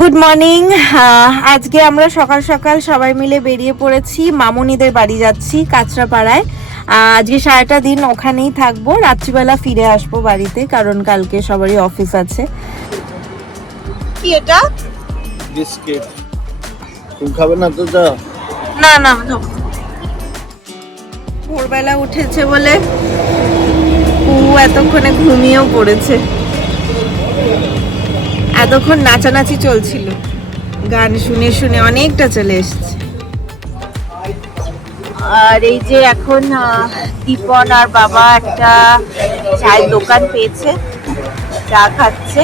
Good morning. আজকে আমরা সকাল সকাল সবাই মিলে বেরিয়ে পড়েছি, মামুনিদের বাড়ি যাচ্ছি কাঁচরাপাড়ায়। আজকে সারাটা দিন ওখানেই থাকবো, রাত্রিবেলা ফিরে আসবো বাড়িতে, কারণ কালকে সবারই অফিস আছে। কি এটা? বিস্কিট। তুমি খাবে না তো? যা না না, ভোরবেলা উঠেছে বলে এতক্ষণে ঘুমিয়েও পড়েছে। এতক্ষণ নাচানাচি চলছিল, গান শুনে শুনে অনেকটা চলে এসেছে। আর এই যে এখন দীপন আর বাবা একটা চায়ের দোকান পেয়েছে, চা খাচ্ছে।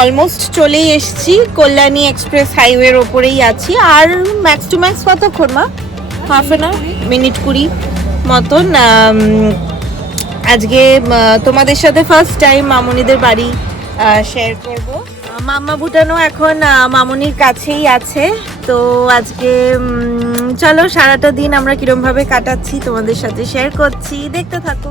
অলমোস্ট চলেই এসেছি, কল্যাণী এক্সপ্রেস হাইওয়ের ওপরেই আছি। আর ম্যাক্স টু ম্যাক্স কতক্ষণ মা? হাফ এন আওয়ার, মিনিট 20 মতন। আজকে তোমাদের সাথে ফার্স্ট টাইম মামুনিদের বাড়ি শেয়ার করব। মাম্মা ভুটানো এখন মামুনির কাছেই আছে। তো আজকে চলো সারাটা দিন আমরা কিরম ভাবে কাটাচ্ছি তোমাদের সাথে শেয়ার করছি, দেখতে থাকো।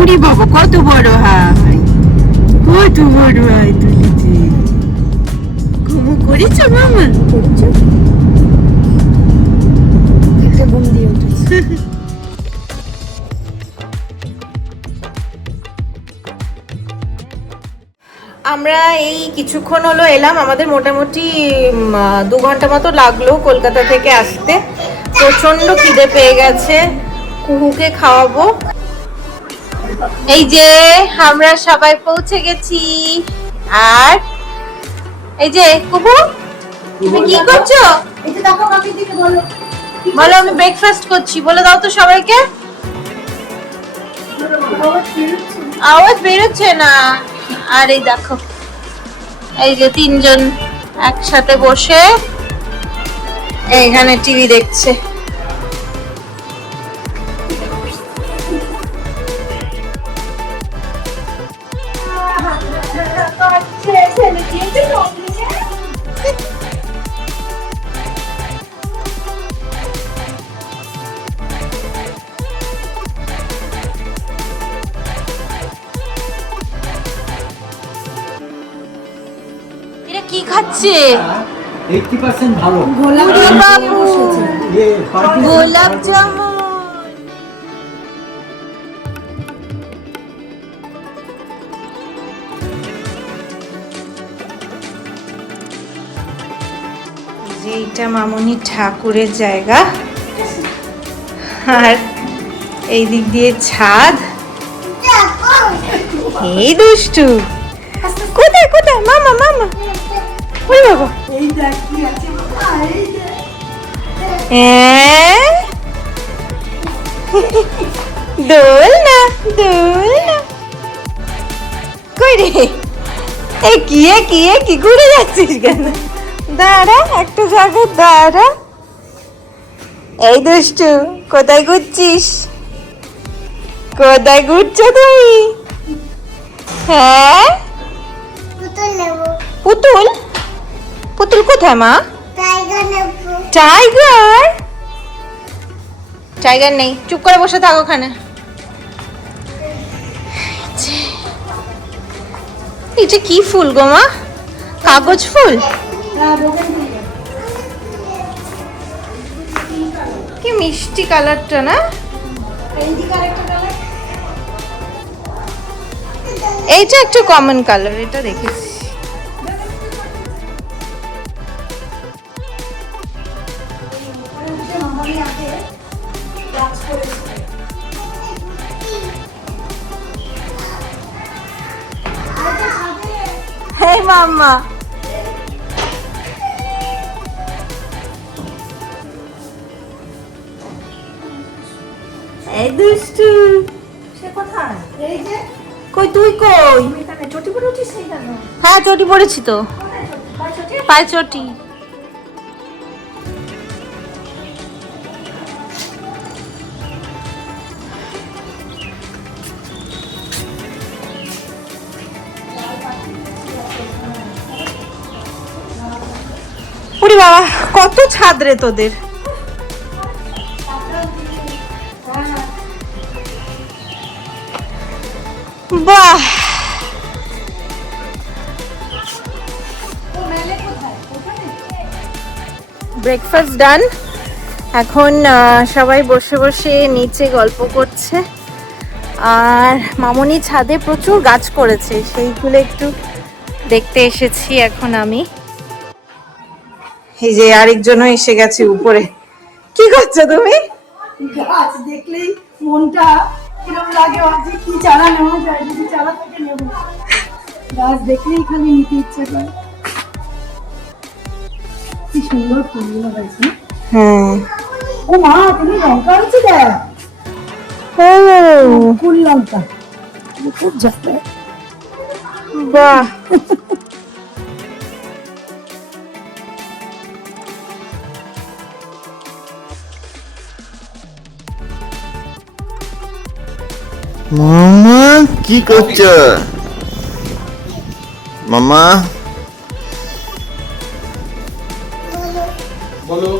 উড়ি বাবা, কত বড় হয়, কত বড় হয় তুলেছি। ঘুমু করেছ মামা? একটা ঘুম দিয়ে উঠেছে। আমরা এই কিছুক্ষণ হলো এলাম, আমাদের মোটামুটি 2 ঘন্টা মতো লাগলো কলকাতা থেকে আসতে। প্রচন্ড খিদে পেয়ে গেছে, কুহুকে খাওয়াবো। এই যে আমরা সবাই পৌঁছে গেছি। আর এই যে কুহু, তুমি কি করছো? বলো আমি ব্রেকফাস্ট করছি, বলে দাও তো সবাইকে। আওয়াজ বেরোচ্ছে না। আর এই দেখো, এই যে 3 জন একসাথে বসে এইখানে টিভি দেখছে। এরা কি খাচ্ছে? 80% ভালো গোলাপ জামুন। এইটা মামুনি ঠাকুরের জায়গা, আর এই দিক দিয়ে ছাদ। এই দুষ্টু, কোথায় কোথায় মামা মামা? ওই বাবা, দোল না দোল না। কই রে, কি ঘুরে যাচ্ছিস কেন? দাঁড়া একটা জায়গায় দাঁড়া। এই দুষ্টু, কোথায় ঘুরছিস? কোথায় ঘুরছো তুমি? হ্যাঁ, পুতুল? পুতুল কোথায় মা? টাইগার? টাইগার নেই, চুপ করে বসে থাকো ওখানে। এটা কি ফুল গো মা? কাগজ ফুল? কি মিষ্টি কালারটা না? এইটা একটু কমন কালার, এটা দেখেছি। Hey mama. এই দুষ্টু, সে কোথায়? এই যে কই তুই কই? এখানে চটি পরে উঠিস নি কেন? হ্যাঁ চটি পড়েছি তো, কোথায় চটি? পায়ে চটি? পায়ে চটি। ওরে বাবা, কত ছাদ রে তোদের। বাহ, ব্রেকফাস্ট ডান। এখন সবাই বসে বসে নিচে গল্প করছে, আর মামনি ছাদে প্রচুর গাছ করেছে, সেইগুলো একটু দেখতে এসেছি এখন আমি। এই যে আরেকজনও এসে গেছে উপরে। কি করছো তুমি? গাছ দেখলেই মনটা কিরম লাগে, আজ কি চারা নেওয়া যায়, যদি চারা থেকে নেব। গাছ দেখলেই খালি নিতে ইচ্ছে করে। কি সুন্দর ফুলগুলো হয়েছে না? হ্যাঁ। ও মা, তুমি লঙ্কা হয়েছে দেখ, ও ফুল লঙ্কা খুব যাচ্ছে। বাহ, মামা কি করছো? মামা বলো,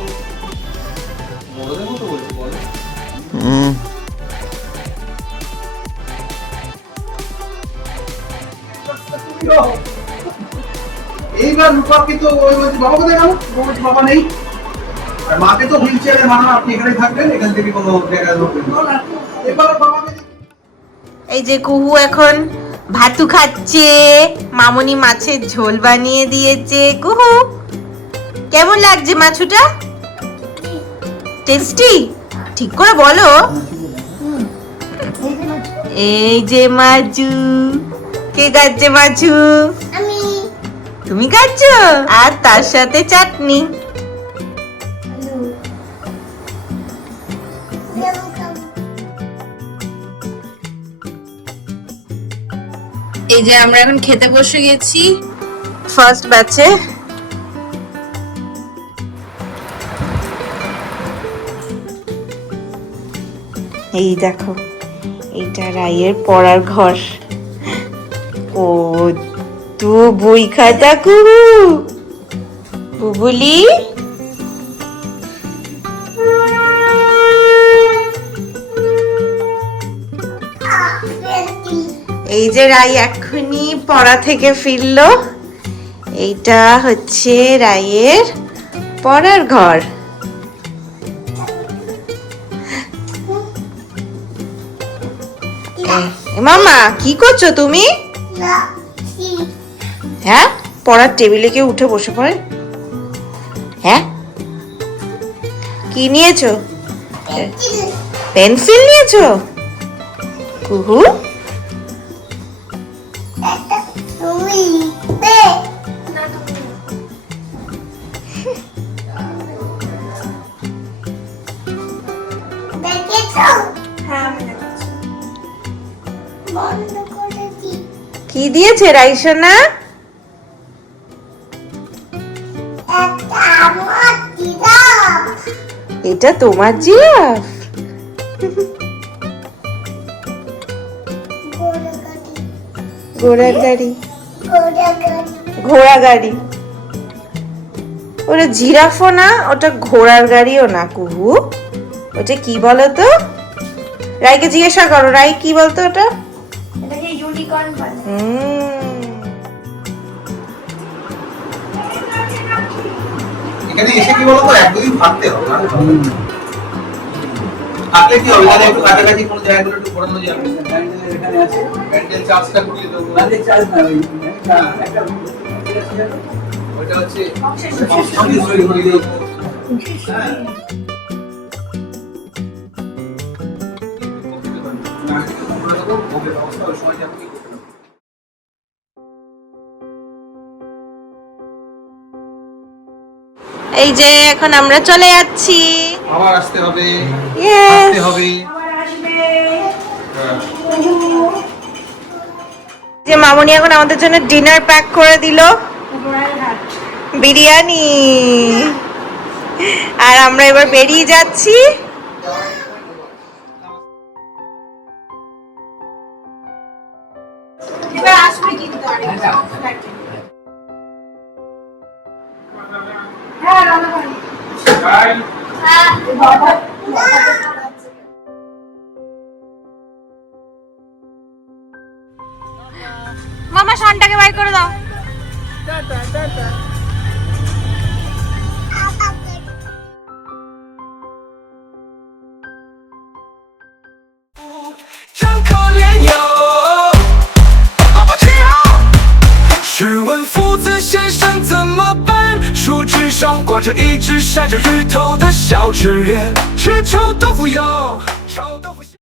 বড়দের মতো বলছি, বলো। এইবার রূপাকে তো ওই বলছি বাবা কোথায় গেল, বলছি বাবা নেই। আর মাকে তো হুইল চেয়ারে মানা, আপনি এখানেই থাকবেন, এখান থেকে কোনো জায়গায় ঢুকবেন না। এবার বাবাকে এই যে কুহু এখন ভাতু খাচ্ছে, মামনি মাছের ঝোল বানিয়ে দিয়েছে। কুহু, কেমন লাগছে মাছুটা? টেস্টি? ঠিক করে বলো। এই যে মাছু, কে খাচ্ছে মাছু? তুমি খাচ্ছ, আর তার সাথে চাটনি। এই যে আমরা এখন খেতে বসে গেছি ফার্স্ট ব্যাচে। এই দেখো, এইটা রাইয়ের পড়ার ঘর। ও তু বই খাতা কুহু, বুবুলি। এই যে রাই এক্ষুনি পড়া থেকে ফিরলো। এইটা হচ্ছে রাইয়ের পড়ার ঘর। মামা কি করছো তুমি? হ্যাঁ, পড়ার টেবিলে কেউ উঠে বসে পড়ে? হ্যাঁ, কি নিয়েছো? পেন্সিল নিয়েছো? কুহু, কি দিয়েছে রাইসোনা? এটা তোমার জিরাফ? ঘোড়া গাড়ি, ঘোড়া গাড়ি। ওটা জিরাফও না, ওটা ঘোড়ার গাড়িও না কুহু। ওটা কি বলো তো? রাইকে জিজ্ঞাসা করো, রাই কি বলতো ওটা? এটাকে ইউনিকর্ন বলে। এখানে এসে কি বলতো একদিন থাকতে হবে না? থাকলে কি হবে? তাহলে একটু কাছাকাছি কোনো জায়গাগুলো একটু ঘোরানো যাবে। এখানে আছে ব্যান্ডেল চার্জটা করিয়ে দেবো। তাদের চার্জ না ওই একটা ওইটা হচ্ছে অংশেশ্বরী করিয়ে দেবো। হ্যাঁ। ভোগের অবস্থা ওই সময় যাবে কি করতে হবে। এই যে এখন আমরা চলে যাচ্ছি। আবার আসতে হবে, Yes. আসতে হবে। হ্যাঁ। যে মামনি এখন আমাদের জন্য ডিনার প্যাক করে দিল, বিরিয়ানি। আর আমরা এবার বেরিয়ে যাচ্ছি। এবার আসবে কিন্তু হ্যাঁ রান্নাঘরে। মামা শানটাকে বাই করে দাও।真可怜哟。试问夫子先生怎么办？树枝上挂着一只晒着芋头的小纸人，吃臭豆腐哟，臭豆腐。